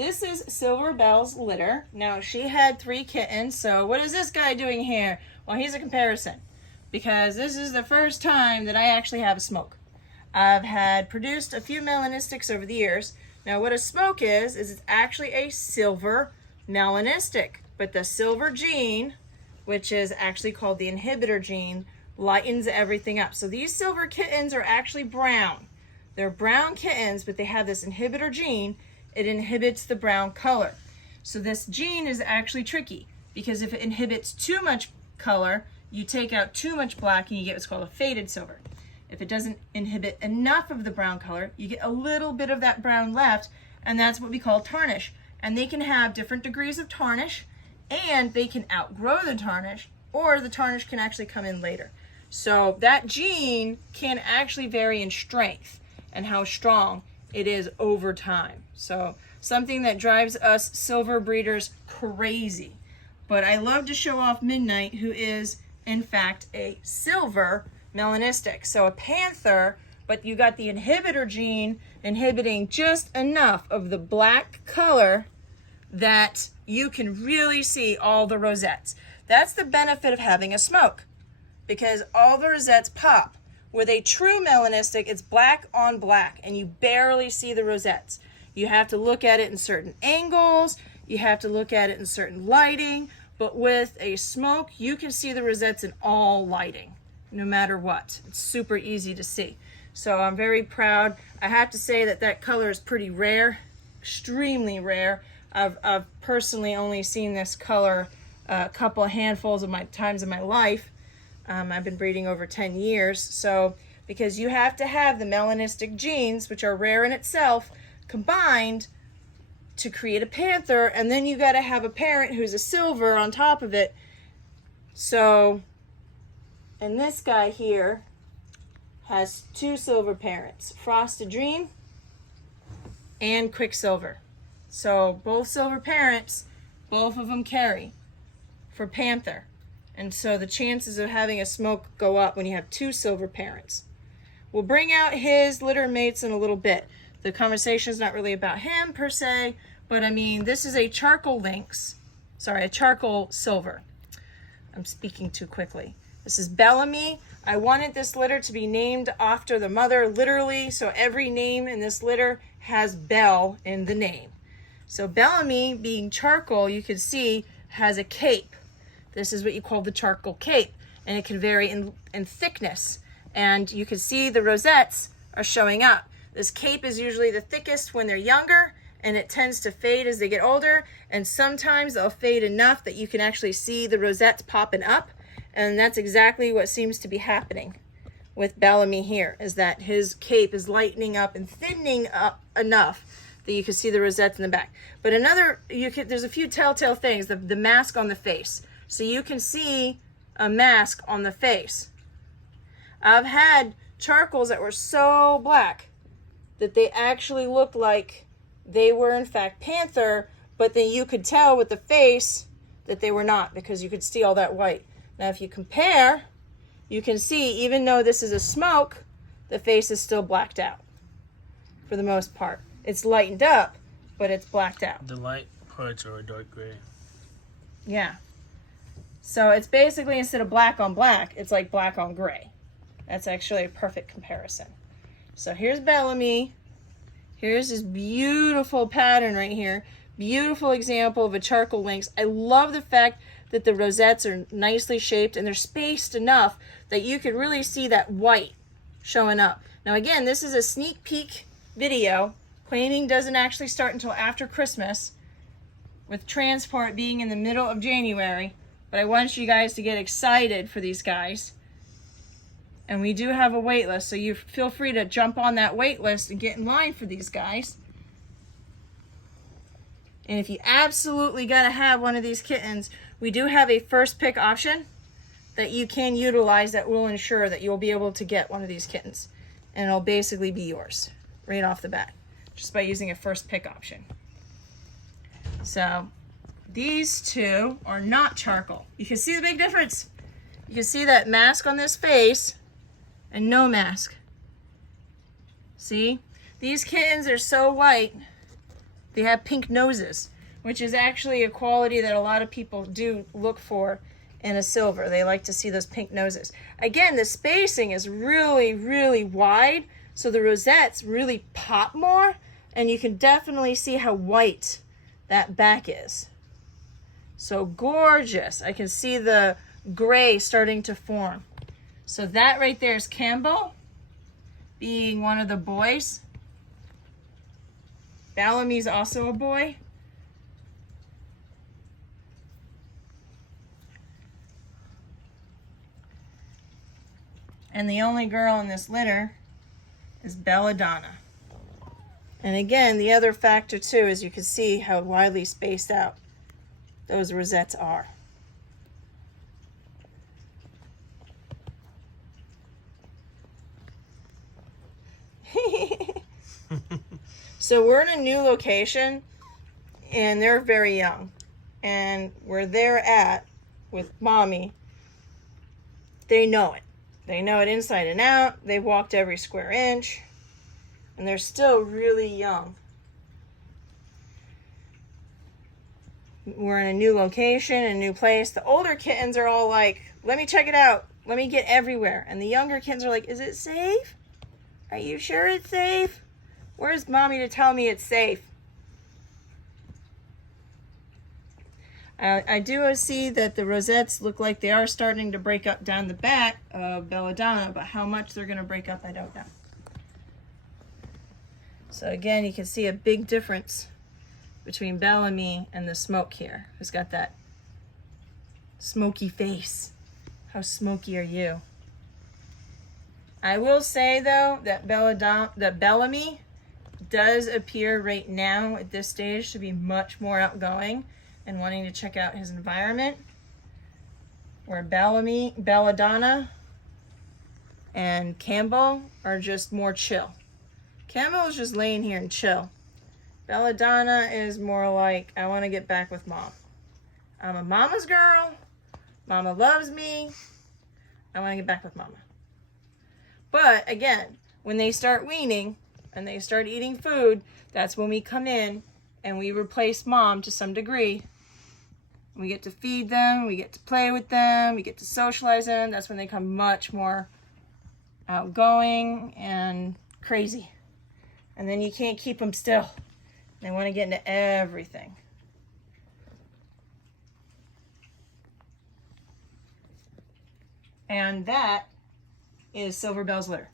This is Silver Belle's litter. Now, she had 3 kittens, so what is this guy doing here? Well, he's a comparison, because this is the first time that I actually have a smoke. I've had produced a few melanistics over the years. Now, what a smoke is it's actually a silver melanistic, but the silver gene, which is actually called the inhibitor gene, lightens everything up. So these silver kittens are actually brown. They're brown kittens, but they have this inhibitor gene. It inhibits the brown color. So this gene is actually tricky, because if it inhibits too much color, you take out too much black and you get what's called a faded silver. If it doesn't inhibit enough of the brown color, you get a little bit of that brown left, and that's what we call tarnish. And they can have different degrees of tarnish, and they can outgrow the tarnish, or the tarnish can actually come in later. So that gene can actually vary in strength and how strong it is over time. So something that drives us silver breeders crazy. But I love to show off Midnight, who is in fact a silver melanistic. So a panther, but you got the inhibitor gene inhibiting just enough of the black color that you can really see all the rosettes. That's the benefit of having a smoke, because all the rosettes pop. With a true melanistic, it's black on black, and you barely see the rosettes. You have to look at it in certain angles, you have to look at it in certain lighting, but with a smoke, you can see the rosettes in all lighting, no matter what. It's super easy to see. So I'm very proud. I have to say that that color is pretty rare, extremely rare. I've personally only seen this color a couple of handfuls of times in my life. I've been breeding over 10 years. So because you have to have the melanistic genes, which are rare in itself, combined to create a panther, and then you got to have a parent who's a silver on top of it. So, and this guy here has 2 silver parents, Frosted Dream and Quicksilver. So both silver parents, both of them carry for panther. And so the chances of having a smoke go up when you have 2 silver parents. We'll bring out his litter mates in a little bit. The conversation is not really about him per se, but I mean, this is a charcoal lynx. Sorry, a charcoal silver. I'm speaking too quickly. This is Bellamy. I wanted this litter to be named after the mother, literally, so every name in this litter has Bell in the name. So Bellamy, being charcoal, you can see, has a cape. This is what you call the charcoal cape, and it can vary in thickness. And you can see the rosettes are showing up. This cape is usually the thickest when they're younger, and it tends to fade as they get older. And sometimes they'll fade enough that you can actually see the rosettes popping up. And that's exactly what seems to be happening with Bellamy here, is that his cape is lightening up and thinning up enough that you can see the rosettes in the back. But there's a few telltale things, the mask on the face. So you can see a mask on the face. I've had charcoals that were so black that they actually looked like they were in fact panther, but then you could tell with the face that they were not, because you could see all that white. Now if you compare, you can see, even though this is a smoke, the face is still blacked out for the most part. It's lightened up, but it's blacked out. The light parts are dark gray. Yeah. So it's basically, instead of black on black, it's like black on gray. That's actually a perfect comparison. So here's Bellamy. Here's this beautiful pattern right here. Beautiful example of a charcoal lynx. I love the fact that the rosettes are nicely shaped and they're spaced enough that you can really see that white showing up. Now again, this is a sneak peek video. Claiming doesn't actually start until after Christmas, with transport being in the middle of January. But I want you guys to get excited for these guys. And we do have a wait list, so you feel free to jump on that wait list and get in line for these guys. And if you absolutely got to have one of these kittens, we do have a first pick option that you can utilize that will ensure that you'll be able to get one of these kittens. And it'll basically be yours right off the bat, just by using a first pick option. So these 2 are not charcoal. You can see the big difference. You can see that mask on this face and no mask. See? These kittens are so white They have pink noses, which is actually a quality that a lot of people do look for in a silver. They like to see those pink noses. Again, the spacing is really, really wide, so the rosettes really pop more, and you can definitely see how white that back is. So gorgeous. I can see the gray starting to form. So that right there is Campbell, being one of the boys. Bellamy's also a boy. And the only girl in this litter is Belladonna. And again, the other factor too is you can see how widely spaced out those rosettes are. So we're in a new location and they're very young. And where they're at with mommy, they know it. They know it inside and out. They've walked every square inch. And they're still really young. We're in a new location, a new place. The older kittens are all like, let me check it out. Let me get everywhere. And the younger kittens are like, is it safe? Are you sure it's safe? Where's mommy to tell me it's safe? I do see that the rosettes look like they are starting to break up down the back of Belladonna, but how much they're going to break up, I don't know. So again, you can see a big difference between Bellamy and the smoke here. Who's got that smoky face? How smoky are you? I will say though that Bellamy does appear right now at this stage to be much more outgoing and wanting to check out his environment, where Belladonna and Campbell are just more chill. Campbell is just laying here and chill. Belladonna is more like, I want to get back with mom. I'm a mama's girl. Mama loves me. I want to get back with mama. But again, when they start weaning and they start eating food, that's when we come in and we replace mom to some degree. We get to feed them, we get to play with them, we get to socialize them. That's when they become much more outgoing and crazy. And then you can't keep them still. They want to get into everything. And that is Silver Bell's litter.